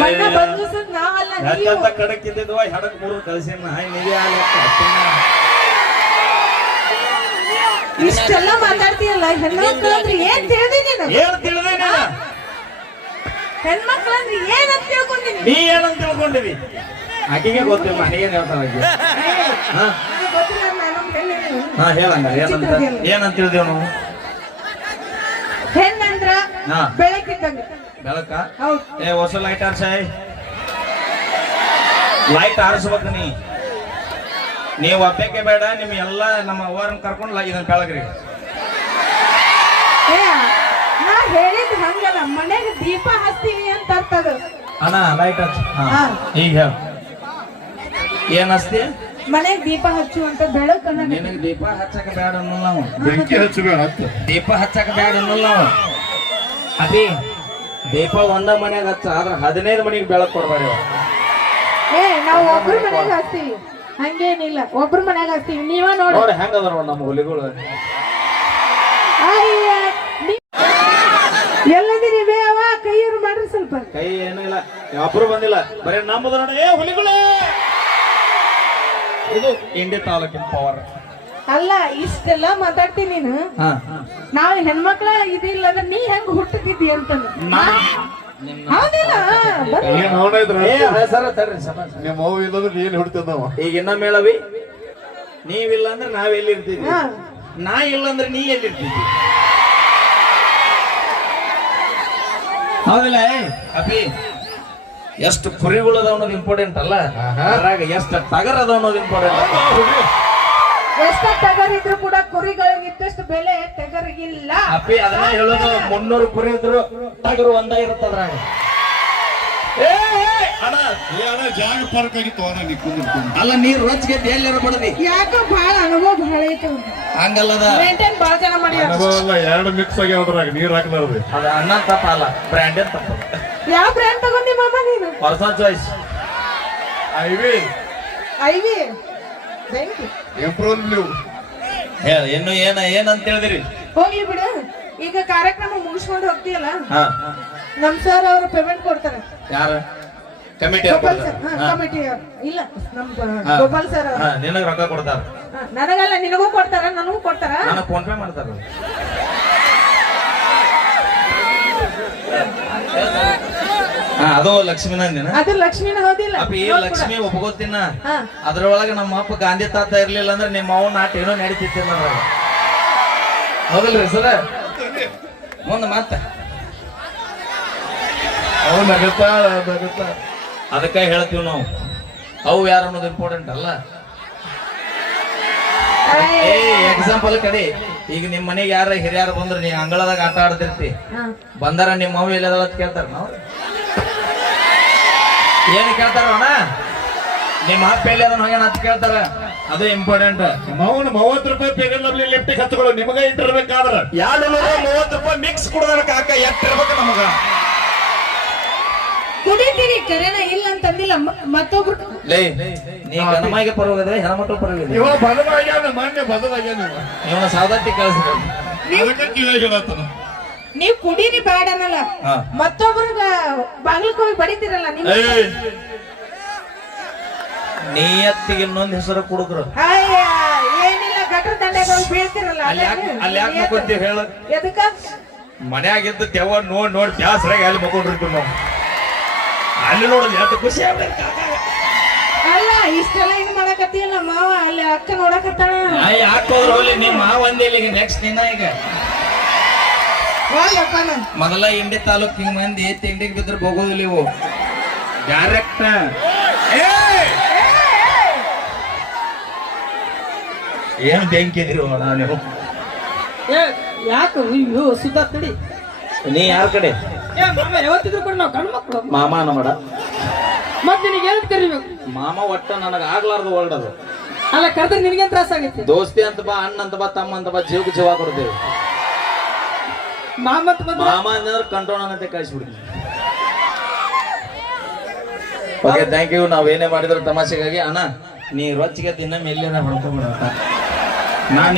ಬಣ್ಣ ಬದಲಿಸೋದ್ ನಾವಲ್ಲ ನೀವು. ಯಾಕಂತ ಕಡಕ್ಕಿದ್ದಿದ್ವ ಹಡಕ್ ಮೂರು ಕಳ್ಸಿನ ನಿಧಿ ಇಷ್ಟೆಲ್ಲ ಮಾತಾಡ್ತೀಯಲ್ಲ ಹೆಣ್ಮಕ್ಳು ಅಂದ್ರೆ ಏನ್ ತಿಳಿದಿ ನೀನು? ಏನ್ ತಿಳಿದೆ ನೀನು? ಹೆಣ್ಮಕ್ಳು ಅಂದ್ರೆ ಏನಂತ ತಿಳ್ಕೊಂಡಿನಿ? ನೀ ಏನಂತ ತಿಳ್ಕೊಂಡಿದಿ? ಆಕೆಗೆ ಗೊತ್ತಿಲ್ಲ, ನನಗೇನ್ ಹೇಳ್ತಾಳ ಆಕೆ? ಹಾ ಗೊತ್ತಿಲ್ಲ, ನಾನು ಹೆಣ್ಣು. ಹಾ ಹೇಳಂಗ ಏನಂತ ತಿಳಿದೇವ್ ನಾವು? ಹೆಣ್ಣಂದ್ರ ಹಾ ಬೆಳಕಿದ್ದಂಗ. ಬೆಳಕ ಹೌದು. ಏ ಹೊಸ ಲೈಟ್ ಆರ್ಸಾಯ್, ಲೈಟ್ ಆರಿಸ್ಬೇಕು ನೀವು ಒಬ್ಬಕ್ಕೆ ಬೇಡ, ನಿಮ್ ಎಲ್ಲ ನಮ್ಮ ಅವ್ವರನ್ನ ಕರ್ಕೊಂಡು ಇದನ್ನ ಬೆಳಗ್ರಿ. ಏ ನಾ ಹೇಳಿದ್ ಹಂಗಲ್ಲ, ಮನೆಗೆ ದೀಪ ಹಚ್ತೀವಿ ಅಂತ ಅರ್ಥದು. ಅಣ್ಣ ಲೈಟ್ ಹಚ್ಚ. ಹಾ. ಈಗ ಹೇಳ ಏನ್ ಹಚ್ತಿ? ಮನೆಗೆ ದೀಪ ಹಚ್ಚು ಅಂತ ಬೆಳಕನ್ನ. ನಿನಗೆ ದೀಪ ಹಚ್ಚಕ ಬೇಡ ಅನ್ನೋಲ್ಲ ನಾವು, ಬೆಂಕಿ ಹಚ್ಚಬೇಡ ಹಚ್ಚ. ದೀಪ ಹಚ್ಚಕ ಬೇಡ ಅನ್ನೋಲ್ಲ ನಾವು. ಅಭಿ ದೀಪ ಒಂದ ಮನ್ಯಾಗ ಹಚ್ಚ, ಆದ್ರ 15 ಮನೆಗೆ ಬೆಳಕು ಕೊಡ್ಬೇಡ. ಏ ನಾವು ಒಬ್ರು ಮನೆಗೆ ಹಚ್ತೀವಿ, ಹಂಗೇನಿಲ್ಲ, ಒಬ್ರು ಮನೆಗೆ ಹಚ್ತೀವಿ. ನೀವ ನೋಡಿ ನೋಡಿ ಹೆಂಗ ಅದಾರ ನಮ್ಮ ಹುಲಿಗಳು. ಎಲ್ಲದಿರಿ ಬೇವ ಕೈಯರು ಮಾಡ್ರಿ ಸ್ವಲ್ಪ. ಕೈ ಏನೂ ಇಲ್ಲ, ಒಬ್ರು ಬಂದಿಲ್ಲ, ಬರೀ ನಮ್ಮದು ನೋಡಿ. ಏ ಹುಲಿಗಳೇ, ಇದು ಇಂಡಿ ತಾಲೂಕಿನ ಪವರ್. ಅಲ್ಲ ಇಷ್ಟೆಲ್ಲ ಮಾತಾಡ್ತೀನಿ ನೀನು. ನಾವ್ ಹೆಣ್ಮಕ್ಳ ಇದಿಲ್ಲ ಅಂದ್ರೆ ನೀ ಹೆಂಗ್ ಹುಟ್ಟತಿದ್ದಿ ಅಂತ. ಹೌದಿಲ್ಲ? ಏನ್ ನೋಡಿದ್ರ ನಿಮ್ಮ ಮಗು ಇಲ್ಲಂದ್ರೆ ಏನ್ ಹುಡ್ತದವ. ಈಗ ಇನ್ನ ಮೇಳವಿ, ನೀವಿಲ್ಲ ಅಂದ್ರೆ ನಾವ್ ಎಲ್ಲಿರ್ತೀವಿ, ಹಾ. ನಾ ಇಲ್ಲ ಅಂದ್ರೆ ನೀ ಎಲ್ಲಿರ್ತೀವಿ. ಹೌದಿಲ್ಲ? ಅಭಿ ಎಷ್ಟು ಕುರಿಗಳು ಅದಾವ ಅನ್ನೋದು ಇಂಪಾರ್ಟೆಂಟ್ ಅಲ್ಲ, ಅದ್ರಾಗ ಎಷ್ಟು ಟಗರ್ ಅದಾವ ಅನ್ನೋದು ಇಂಪಾರ್ಟೆಂಟ್ ಅಲ್ಲ. ಎಷ್ಟ ಟಗರಿದ್ರು ಕೂಡ ಕುರಿಗಳಿಗೆ ಇದ್ದಷ್ಟು ಬೆಲೆ ಟಗರಿಗಿಲ್ಲ. ಅಪ್ಪಿ ಅದನ್ನ ಹೇಳೋದು. 300 ಕುರಿ ಇದ್ರು ಟಗರು ಒಂದ ಇರುತ್ತದ್ರಾಗ. ಜಾಗ ಪಾರ್ಕ್ ಆಗಿತ್ತು ಅಲ್ಲ, ನೀರ್ ರೊಚ್ಗೆ ಎಲ್ಲಾರು ಬಡದಿ. ಯಾಕ ಬಹಳ ಅನುಭವ ಬಹಳ ಐತೆ. ಹಂಗಲ್ಲದ, ಮೇಂಟೈನ್ ಬಹಳ ಜನ ಮಾಡಿ. ಎರಡು ಮಿಕ್ಸ್ ಆಗಿ ಅದ್ರಾಗ ನೀರ್ ಹಾಕ್ಲಾರ್ದು. ಅದ ಅನ್ನ ತಪ್ಪ ಅಲ್ಲ, ಬ್ರ್ಯಾಂಡೆಡ್ ತಪ್ಪ. ಯಾವ ಬ್ರ್ಯಾಂಡ್ ತಗೊಂಡಿ ಮಾಮ ನೀನು? Personal choice. ಐವಿ ಐವಿ ಬೆಂಕಿ ಇಂಪ್ರೂವ್ ನೀವು ಹೇಳ ಇನ್ನು ಏನಂತ ಹೇಳಿದ್ರಿ? ಹೋಗ್ಲಿ ಬಿಡು. ಈಗ ಕಾರ್ಯಕ್ರಮ ಮುಗಿಸ್ಕೊಂಡು ಹೋಗ್ತೀಯಲ್ಲ, ಹಾ ನಮ್ ಸರ್ ಅವರು ಪೇಮೆಂಟ್ ಕೊಡ್ತಾರೆ. ಯಾರ ಕಮಿಟಿ? ಗೋಪಾಲ್ ಸರ್. ಕಮಿಟಿ ಇಲ್ಲ, ನಮ್ ಗೋಪಾಲ್ ಸರ್ ಅವರು. ನಿನಗ ರೊಕ್ಕ ಕೊಡ್ತಾರ? ನನಗಲ್ಲ, ನಿನಗೂ ಕೊಡ್ತಾರ, ನನಗೂ ಕೊಡ್ತಾರ. ನನಗೆ ಫೋನ್ ಪೇ ಮಾಡ್ತಾರ. ಅದು ಲಕ್ಷ್ಮಿನ ಅದು ಲಕ್ಷ್ಮಿನ ಹೋದಿಲ್ಲ. ಅಪ್ಪ ಈ ಲಕ್ಷ್ಮಿ ಒಪ್ಕೋತಿನ. ಅದ್ರೊಳಗೆ ನಮ್ಮ ಅಪ್ಪ ಗಾಂಧಿ ತಾತ ಇರ್ಲಿಲ್ಲ ಅಂದ್ರೆ ನಿಮ್ಮ ಅವ್ನ ನಾಟ ಏನೋ ನಡೀತಿತ್ತು. ಹೌದಲ್ರಿ ಸರ? ಮುಂದೆ ಮಾತ ಅದಕ್ಕೆ ಹೇಳ್ತೀವಿ ನಾವು, ಅವು ಯಾರು ಅನ್ನೋದು ಇಂಪಾರ್ಟೆಂಟ್ ಅಲ್ಲ. ಎಕ್ಸಾಂಪಲ್ ಕಡೆ ಈಗ ನಿಮ್ ಮನೆಗೆ ಯಾರ ಹಿರಿಯರು ಬಂದ್ರೆ ನೀ ಅಂಗಳದಾಗ ಆಟ ಆಡ್ತಿರ್ತಿ, ಬಂದಾರ ನಿಮ್ಮ ಅವು ಎಲ್ಲದ ಕೇಳ್ತಾರ. ನಾವು ಏನ್ ಕೇಳ್ತಾರ ಅಣ್ಣ, ನಿಮ್ಮ ಅಪ್ಪ ಎಲ್ಲಿ ಅದನ್ನ ಹೋಗ್ಯಾನ ಅಂತ ಕೇಳ್ತಾರ. ಅದು ಇಂಪಾರ್ಟೆಂಟ್. ಮೌನ 30 ರೂಪಾಯಿ ಪೇಗಲ್ಲಿ ಲಿಫ್ಟಿಗೆ ಹಚ್ಕೊಳ್ಳೋ ನಿಮಗ ಇಟ್ಟಿರ್ಬೇಕಾದ್ರ 230 ರೂಪಾಯಿ ಮಿಕ್ಸ್ ಕುಡ್ದಕ್ಕ ಹಾಕ ಎಟ್ಟಿರ್ಬೇಕು ನಮಗ. ಕುಡಿತೀರಿ ಕರೆನ ಇಲ್ಲ ಅಂತಂದಿಲ್ಲ. ಮತ್ತೊಬ್ರು ಲೇ ನೀ ಗಣಮಾಯಿಗೆ ಪರವಾಗದ್ರೆ ಹೆಣ್ಮಕ್ಳು ಪರವಾಗಿದೆ. ಇವ ಬದಲಾಗ್ಯಾನ, ಮಾನ್ಯ ಬದಲಾಗ್ಯಾನ. ಇವನ ಸಾವಧಾತಿ ಕಳಿಸ್ಬೇಕು. ಅದಕ್ಕೆ ಹೇಳತ್ತನ ನೀವ್ ಕುಡೀರಿ ಬೇಡ ಅನ್ನಲ್ಲ, ಮತ್ತೊಬ್ರಿಗೆ ಬಾಗಿಲ್ಕ್ ಹೋಗಿ ಬಡಿತೀರಲ್ಲ ನೀವು. ನಿಯತ್ತಿಗೆ ಇನ್ನೊಂದು ಹೆಸರು ಕುಡುದ್ರು. ಏನಿಲ್ಲ, ಗಟ್ರ ದಂಡೆಗೆ ಹೋಗಿ ಬೀಳ್ತಿರಲ್ಲ. ಅಲ್ಲಿ ಯಾಕೆ ಮಕ್ಕೊಂತೀವಿ ಹೇಳ? ಎದಕ್ಕ? ಮನ್ಯಾಗಿದ್ದು ದೆವ್ವ ನೋಡಿ ಬ್ಯಾಸರಾಗಿ ಅಲ್ಲಿ ಮಕ್ಕೊಂಡಿರ್ತೀವಿ ನಾವು. ಅಲ್ಲಿ ನೋಡೋದು ಎಷ್ಟು ಖುಷಿ ಆಗ್ಬೇಕು. ಅಲ್ಲ ಇಷ್ಟೆಲ್ಲ ಹಿಂಗ್ ಮಾಡಕತ್ತೀಯಲ್ಲ ಮಾವ, ಅಲ್ಲಿ ಅಕ್ಕ ನೋಡಕತ್ತಾಳ. ಯಾಕೋದ್ರು ಹೋಗ್ಲಿ, ನಿಮ್ಮ ಮಾವ ಒಂದೇ ಇಲ್ಲಿಗೆ ನೆಕ್ಸ್ಟ್ ನಿನ್ನ ಈಗ ಮೊದಲ ಇಂಡಿ ತಾಲೂಕ್ ಹಿಂಗ್ ಮಂದಿ ತಿಂಡಿಗೆ ಬಿದ್ರೆ ಹೋಗೋದಿಲ್ಲ ಇವು ಡೈರೆಕ್ಟ್. ಏನ್ ಬೆಂಕಿದಿರಿ ನೀವು? ಯಾಕೆ ಸುದ್ದ ತಡಿ. ನೀ ಯಾರ ಕಡೆ? ಯಾವತ್ತಿದ್ರು ಕೂಡ ನಾವು ಗಂಡು ಮಕ್ಕಳು. ಮಾಮ ನಮ್ಮಡ ಮತ್ತೆ ನಿನಗೆ ಹೇಳಿ ಕರಿಬೇಕು. ಮಾಮ ಒಟ್ಟ ನನಗ ಆಗ್ಲಾರ್ದು ವರ್ಡ್ ಅದು. ಅಲ್ಲ ಕರೆದ್ರೆ ನಿನಗೆ ತ್ರಾಸ ಆಗೈತಿ. ದೋಸ್ತಿ ಅಂತ ಬಾ, ಅಣ್ಣ ಅಂತ ಬಾ, ತಮ್ಮ ಅಂತ ಬಾ, ಜೀವಕ್ಕೆ ಜೀವ ಕೊಡ್ತೇವೆ. ಮಾಮ ಅಂದ್ರೆ ಕಂಟ್ರೋಲ್ ಅನ್ನತ್ತೆ ಕಳಿಸ್ಬಿಡ್ತೀವಿ. Okay, thank you. ನಾವೇನೇ ಮಾಡಿದ್ರು ತಮಾಷೆಗಾಗಿ. ಅಣ್ಣ ನೀ ರೊಚ್ಚಿಗೆ ಇನ್ನೊಮ್ಮೆ ಎಲ್ಲೇನ ಹೊಡ್ಕೊಂಡ್ಬಿಡ. ನಾನು